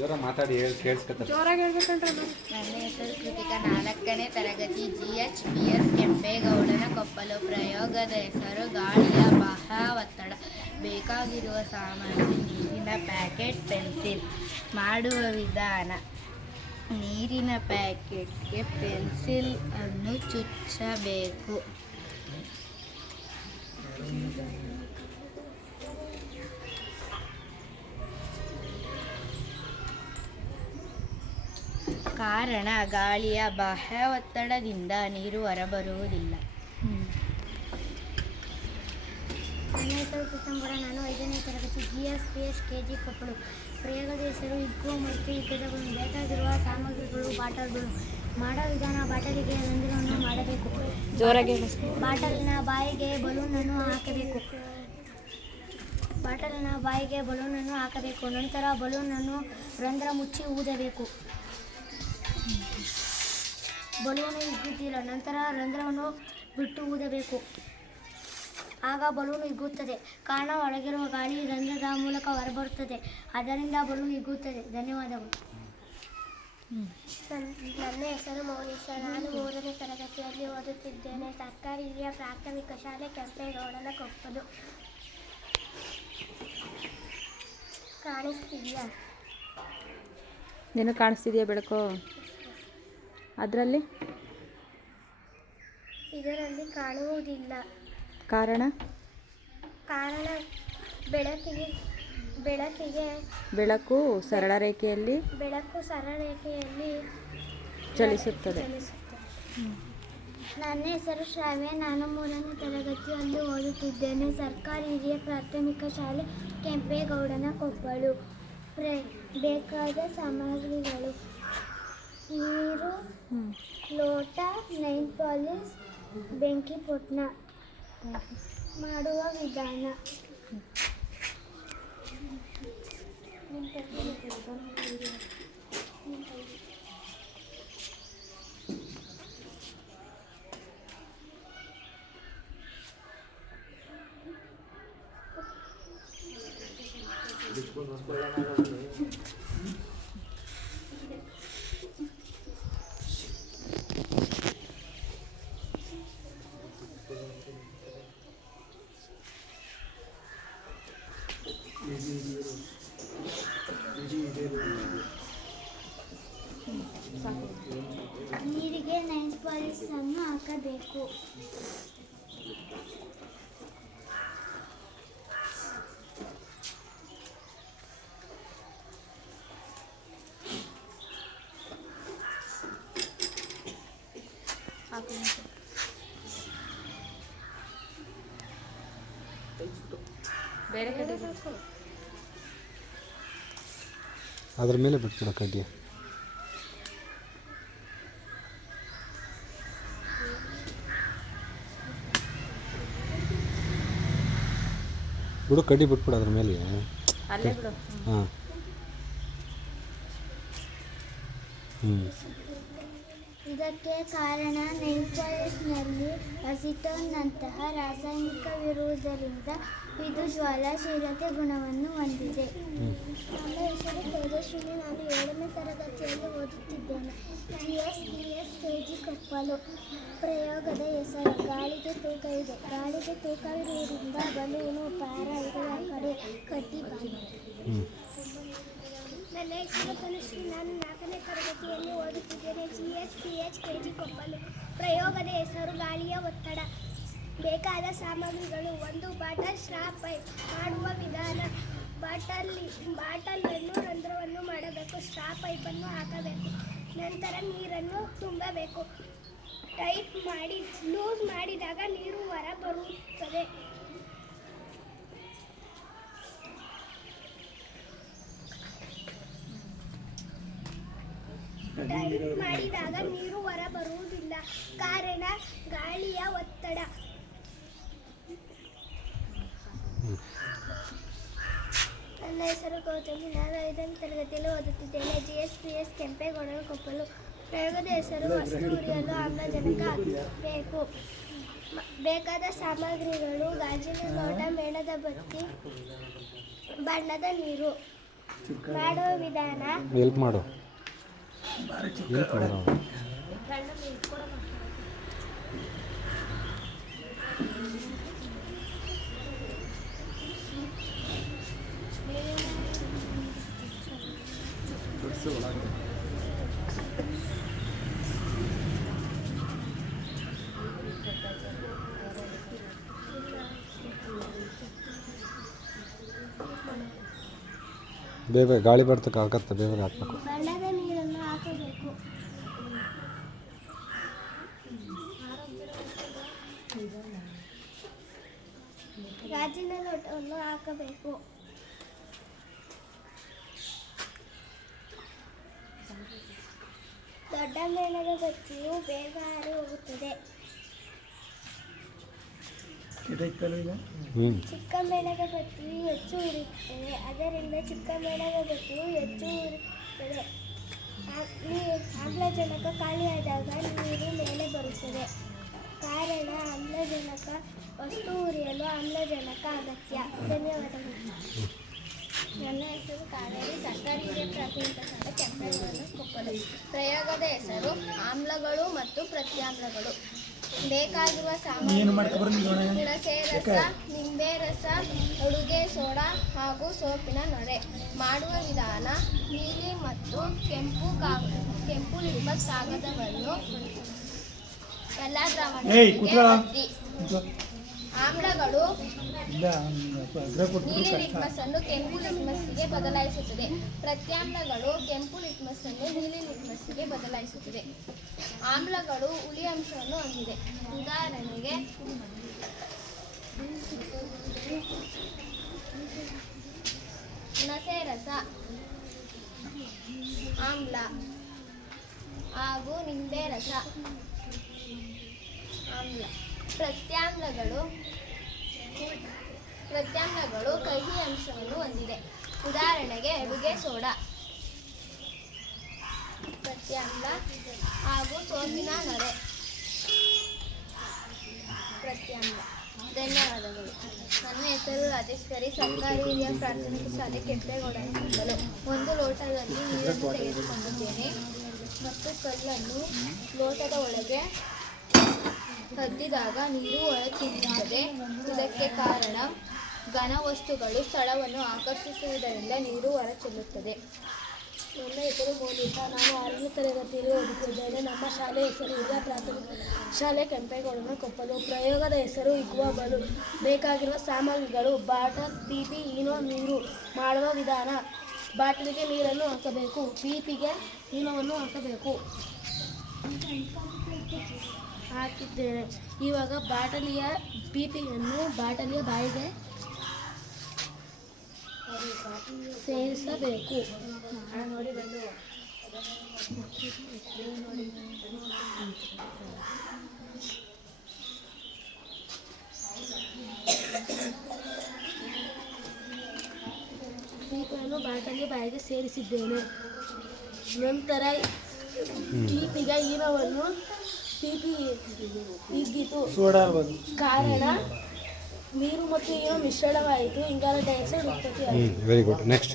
ಜೋರಾಗಿ ಹೇಳ್ಬೇಕಂದ್ರೆ ನನ್ನ ಹೆಸರು ಕೃತಿಕಾ, 4ನೇ ತರಗತಿ, GHPS ಕೆಂಪೇಗೌಡನ ಕೊಪ್ಪಲು. ಪ್ರಯೋಗದ ಹೆಸರು ಗಾಳಿಯ ಬಾಹ್ಯ ಒತ್ತಡ. ಬೇಕಾಗಿರುವ ಸಾಮಗ್ರಿ: ನೀರಿನ ಪ್ಯಾಕೆಟ್, ಪೆನ್ಸಿಲ್. ಮಾಡುವ ವಿಧಾನ: ನೀರಿನ ಪ್ಯಾಕೆಟ್ಗೆ ಪೆನ್ಸಿಲ್ ಅನ್ನು ಚುಚ್ಚಬೇಕು. ಕಾರಣ: ಗಾಳಿಯ ಬಾಹ್ಯ ಒತ್ತಡದಿಂದ ನೀರು ಹೊರಬರುವುದಿಲ್ಲ. ನನ್ನ ಹೆಸರು ಪೀತಾಂಬರ, ನಾನು 5ನೇ ತರಗತಿ, GHPS KG ಕೊಪ್ಪಳು. ಪ್ರಯೋಗದ ಹೆಸರು ಹಿಗ್ಗುವ ಮತ್ತು ಹಿಗ್ಗದ ಬಲೂನ್. ಬೇಕಾಗಿರುವ ಸಾಮಗ್ರಿಗಳು: ಬಾಟಲ್ಗಳು. ಮಾಡೋ ವಿಧಾನ: ಬಾಟಲಿಗೆ ರಂಧ್ರವನ್ನು ಮಾಡಬೇಕು. ಜೋರಾಗಿ ಬಾಟಲಿನ ಬಾಯಿಗೆ ಬಲೂನನ್ನು ಹಾಕಬೇಕು. ನಂತರ ಬಲೂನನ್ನು ರಂಧ್ರ ಮುಚ್ಚಿ ಊದಬೇಕು. ಬಲೂನು ಹಿಗ್ಗುತ್ತಿಲ್ಲ. ನಂತರ ರಂಧ್ರವನ್ನು ಬಿಟ್ಟು ಊದಬೇಕು. ಆಗ ಬಲೂನು ಹಿಗ್ಗುತ್ತದೆ. ಕಾರಣ: ಒಳಗಿರುವ ಗಾಳಿ ರಂಧ್ರದ ಮೂಲಕ ಹೊರಬರುತ್ತದೆ. ಆದ್ದರಿಂದ ಬಲೂನು ಹಿಗ್ಗುತ್ತದೆ. ಧನ್ಯವಾದಗಳು. ನನ್ನ ಹೆಸರು ಮೌನಿಷ, ನಾನು 3ನೇ ತರಗತಿಯಲ್ಲಿ ಓದುತ್ತಿದ್ದೇನೆ. ಸರ್ಕಾರಿ ಹಿರಿಯ ಪ್ರಾಥಮಿಕ ಶಾಲೆ, ಕೆಂಪೇಗೌಡನ ಕೊಪ್ಪಲು. ಕಾಣಿಸ್ತಿದೆಯಾ? ನಿನಗೆ ಕಾಣಿಸ್ತಿದೆಯಾ ಬೆಳಕು? ಇದರಲ್ಲಿ ಕಾಣುವುದಿಲ್ಲ. ಕಾರಣ ಬೆಳಕು ಸರಳ ರೇಖೆಯಲ್ಲಿ ಚಲಿಸುತ್ತದೆ. ನನ್ನ ಹೆಸರು ಶ್ರಾವ್ಯ, ನಾನು 3ನೇ ತರಗತಿಯಲ್ಲಿ ಓದುತ್ತಿದ್ದೇನೆ. ಸರ್ಕಾರಿ ಹಿರಿಯ ಪ್ರಾಥಮಿಕ ಶಾಲೆ, ಕೆಂಪೇಗೌಡನ ಕೊಪ್ಪಳು. ಬೇಕಾದ ಸಾಮಗ್ರಿಗಳು: ನೀರು, ಲೋಟ, ನೈಲ್ ಪಾಲಿಶ್, ಬೆಂಕಿ ಪೊಟ್ಣ. ಮಾಡುವ ವಿಧಾನ: ನೀರಿಗೆ ನೈಲ್ ಪಾಲಿಶ್ ಅನ್ನು ಹಾಕಬೇಕು. ಬೇರೆ ಕಡೆ ಅದ್ರ ಮೇಲೆ ಬಿಟ್ಬಿಡೋ ಕಡ್ಡಿ. ಬಿಡು, ಕಡ್ಡಿ ಬಿಟ್ಬಿಡು ಅದ್ರ ಮೇಲೆ. ಅಲ್ಲೇ ಬಿಡು. ಹಾಂ. ಇದಕ್ಕೆ ಕಾರಣ ನೈಲ್ ಪಾಲಿಶ್ನಲ್ಲಿ ಅಸಿಟೋನ್ನಂತಹ ರಾಸಾಯನಿಕವಿರುವುದರಿಂದ ಇದು ಜ್ವಾಲಾಶೀಲತೆ ಗುಣವನ್ನು ಹೊಂದಿದೆ. ನನ್ನ ಹೆಸರು ತೇಜಸ್ವಿನಿ, ನಾನು 7ನೇ ತರಗತಿಯಲ್ಲಿ ಓದುತ್ತಿದ್ದೇನೆ. GHPS KG ಕೊಪ್ಪಲು. ಪ್ರಯೋಗದ ಹೆಸರು ಗಾಳಿಗೆ ತೂಕವಿದೆ. ಗಾಳಿಗೆ ತೂಕವಿರುವುದರಿಂದ ಬಲೂನು, ಪಾರ ಇರುವ ಕಡೆ ಕಡ್ಡಿ ಬಾಯಿ. ನನ್ನ ಹೆಸರು ತನುಶ್ರೀ, ನಾನು 4ನೇ ತರಗತಿಯಲ್ಲಿ ಓದುತ್ತಿದ್ದೇನೆ. GHPS KG ಕೊಪ್ಪಲು. ಪ್ರಯೋಗದ ಹೆಸರು ಗಾಳಿಯ ಒತ್ತಡ. ಬೇಕಾದ ಸಾಮಗ್ರಿಗಳು: 1 ಬಾಟಲ್, ಸ್ಟ್ರಾ ಪೈಪ್. ಮಾಡುವ ವಿಧಾನ: ಬಾಟಲನ್ನು ರಂಧ್ರವನ್ನು ಮಾಡಬೇಕು. ಸ್ಟ್ರಾ ಪೈಪನ್ನು ಹಾಕಬೇಕು. ನಂತರ ನೀರನ್ನು ತುಂಬಬೇಕು. ಲೂಸ್ ಮಾಡಿದಾಗ ನೀರು ಹೊರ ಬರುತ್ತದೆ. ಟೈಟ್ ಮಾಡಿದಾಗ ನೀರು ಹೊರ ಬರುವುದಿಲ್ಲ. ಕಾರಣ: ಗಾಳಿಯ ಒತ್ತಡ. ನನ್ನ ಹೆಸರು ಗೌತಮಿ, ನಾನು 5ನೇ ತರಗತಿಯಲ್ಲಿ ಓದುತ್ತಿದ್ದೇನೆ. GHPS ಕೆಂಪೇಗೌಡನ ಕೊಪ್ಪಲು. ಪ್ರಯೋಗದ ಹೆಸರು ವಸ್ತು ಉರಿಯಲು ಆಮ್ಲಜನಕ ಬೇಕು. ಬೇಕಾದ ಸಾಮಗ್ರಿಗಳು: ಗಾಜಿನ ಲೋಟ, ಮೇಣದ ಬತ್ತಿ, ಬಣ್ಣದ ನೀರು. ಮಾಡುವ ವಿಧಾನ ಹೆಲ್ಪ್ ಮಾಡು ಹೆಲ್ಪ್ ಮಾಡು ಬೇಗ ಗಾಳಿ ಬರ್ತಕ್ಕೆ ಆಗತ್ತೆ ಬೇಗ ಹಾಕ್ಬೇಕು ಬಣ್ಣದ ನೀರನ್ನು ಹಾಕಬೇಕು. ಗಾಜಿನ ಲೋಟವನ್ನು ಹಾಕಬೇಕು. ದೊಡ್ಡ ಮೇಣದ ಬತ್ತಿಯು ಬೇಗ ಆರಿ ಹೋಗುತ್ತದೆ. ಚಿಕ್ಕ ಮೇಣದ ಬತ್ತಿಯು ಹೆಚ್ಚು ಉರಿಯುತ್ತದೆ. ಅದರಿಂದ ಚಿಕ್ಕ ಮೇಣದ ಬತ್ತಿಯು ಹೆಚ್ಚು ಉರಿಯುತ್ತದೆ. ಆಮ್ಲಜನಕ ಖಾಲಿಯಾದಾಗ ನೀರು ಮೇಲೆ ಬರುತ್ತದೆ. ಕಾರಣ ಆಮ್ಲಜನಕ ವಸ್ತು ಉರಿಯಲು ಆಮ್ಲಜನಕ ಅಗತ್ಯ. ಧನ್ಯವಾದಗಳು. ನನ್ನ ಹೆಸರು ಕಾವೇರಿ, ಸರ್ಕಾರಿ ಹಿರಿಯ ಪ್ರಾಥಮಿಕ ಶಾಲೆ ಕೆಂಪೇಗೌಡ ಕೊಪ್ಪಲು. ಪ್ರಯೋಗದ ಹೆಸರು ಆಮ್ಲಗಳು ಮತ್ತು ಪ್ರತ್ಯಾಮ್ಲಗಳು. ಬೇಕಾಗಿರುವ ಸಾಮಗ್ರಿಗಳು: ಹುಣಸೆ ರಸ, ನಿಂಬೆ ರಸ, ಅಡುಗೆ ಸೋಡಾ ಹಾಗೂ ಸೋಪಿನ ನೊರೆ. ಮಾಡುವ ವಿಧಾನ: ನೀಲಿ ಮತ್ತು ಕೆಂಪು ಲಿಟ್ಮಸ್ ಕಾಗದವನ್ನು ಎಲ್ಲ ದ್ರಾವಣಗಳಿಗೆ ಅದ್ದಿ. ಆಮ್ಲಗಳು ನೀಲಿ ಲಿಟ್ಮಸ್ ಅನ್ನು ಕೆಂಪು ಲಿಟ್ಮಸ್ಗೆ ಬದಲಾಯಿಸುತ್ತದೆ. ಪ್ರತ್ಯಾಮ್ಲಗಳು ಕೆಂಪು ಲಿಟ್ಮಸ್ ಅನ್ನು ನೀಲಿ ಲಿಟ್ಮಸ್ಗೆ ಬದಲಾಯಿಸುತ್ತದೆ. ಆಮ್ಲಗಳು ಹುಳಿ ಅಂಶವನ್ನು ಹೊಂದಿದೆ. ಉದಾಹರಣೆಗೆ ಹುಣಸೆ ರಸ ಆಮ್ಲ ಹಾಗೂ ನಿಂಬೆ ರಸ ಆಮ್ಲ. ಪ್ರತ್ಯಾಮ್ಲಗಳು ಕಹಿ ಅಂಶವನ್ನು ಹೊಂದಿದೆ. ಉದಾಹರಣೆಗೆ ಅಡುಗೆ ಸೋಡಾ ಪ್ರತ್ಯಾಮ್ಲ ಹಾಗೂ ಸೋಪಿನ ನೊರೆ ಪ್ರತ್ಯಾಮ್ಲ. ಧನ್ಯವಾದಗಳು. ನನ್ನ ಹೆಸರು ರಾಜೇಶ್ವರಿ, ಸರ್ಕಾರಿ ಹಿರಿಯ ಪ್ರಾಥಮಿಕ ಶಾಲೆ ಕೆಂಪೇಗೌಡ ಕೊಪ್ಪಲು. ಒಂದು ಲೋಟದಲ್ಲಿ ನೀರನ್ನು ತೆಗೆದುಕೊಂಡಿದ್ದೇನೆ ಮತ್ತು ಕಲ್ಲನ್ನು ಲೋಟದ ಒಳಗೆ ಅದ್ದಿದಾಗ ನೀರು ಹೊರಚಿಮ್ಮುತ್ತದೆ. ಇದಕ್ಕೆ ಕಾರಣ ಘನ ವಸ್ತುಗಳು ಸ್ಥಳವನ್ನು ಆಕರ್ಷಿಸುವುದರಿಂದ ನೀರು ಹೊರಚೆಲ್ಲುತ್ತದೆ. ನನ್ನ ಹೆಸರು ಮೋನಿಕಾ, ನಾನು 6ನೇ ತರಗತಿಯಲ್ಲಿ ಓದುತ್ತಿದ್ದೇನೆ. ನಮ್ಮ ಶಾಲೆ ಹೆಸರು ಹಿರಿಯ ಪ್ರಾಥಮಿಕ ಶಾಲೆ ಕೆಂಪೇಗೌಡ ಕೊಪ್ಪಲು. ಪ್ರಯೋಗದ ಹೆಸರು ಇಗ್ವಾ ಬಲೂನ್. ಬೇಕಾಗಿರುವ ಸಾಮಗ್ರಿಗಳು: ಬಾಟಲ್, ಪೀಪಿ, ಈನೋ, ನೀರು. ಮಾಡುವ ವಿಧಾನ: ಬಾಟಲಿಗೆ ನೀರನ್ನು ಹಾಕಬೇಕು. ಪೀಪಿಗೆ ಈನೋವನ್ನು ಹಾಕಬೇಕು. ಹಾಕಿದ್ದೇನೆ. ಇವಾಗ ಪೀಪಿಯನ್ನು ಬಾಟಲಿಯ ಬಾಯಿಗೆ ಸೇರಿಸಬೇಕು. ಪೀಪಿಯನ್ನು ಬಾಟಲಿಯ ಬಾಯಿಗೆ ಸೇರಿಸಿದ್ದೇನೆ. ನಂತರ ಪೀಪಿಗೆ ಈನೋವನ್ನು ಪೀಪಿ ಹಿಗ್ಗಿತು. ಕಾರಣ ನೀರು ಮತ್ತು ಈನೋ ಮಿಶ್ರಣವಾಯಿತು. ಇಂಗಾಲ ಡೈಆಕ್ಸೈಡ್ ಉತ್ಪತ್ತಿಯಾಯಿತು. Very good. ನೆಕ್ಸ್ಟ್